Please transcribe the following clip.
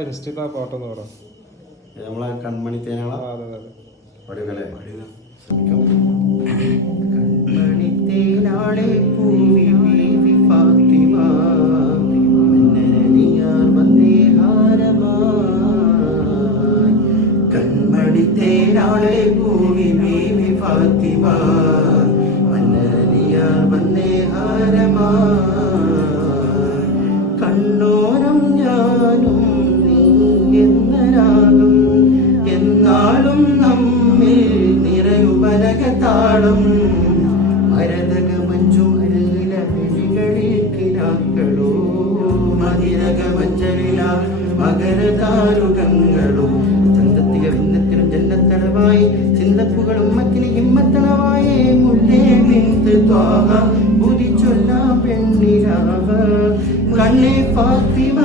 insta photo എന്ന് പറ നമ്മളെ കൺമണി തേനാളെ കൺമണി തേനാളെ പൂവി ബീവി ഫാത്തിമ മന്നനിയാർ വന്നേ ഹാരമായി കൺമണി തേനാളെ പൂവി ബീവി ഫാത്തിമ മന്നനിയാർ വന്നേ ഹാരമായി കണ്ണോരം ഞാനും നീ എന്നരാകും എന്നാളും നമ്മിൽ നിറയുപലകത്താളം മരതക മഞ്ചും അല്ലില വിഴികളിൽ കിനാക്കളോ മതിരക മഞ്ചലില മകരതാരുകങ്ങളോ ചന്തത്തിക ഭിന്നത്തിനും ജന്നത്തളവായി ചിന്തപ്പുകളും മത്തിന് ഹിമ്മത്തളവായേ മുല്ലേ ബിന്ത് ത്വാഹ ഉദിച്ചൊല്ല പെണ്ണിരാവ കണ്ണേ ഫാത്തിമ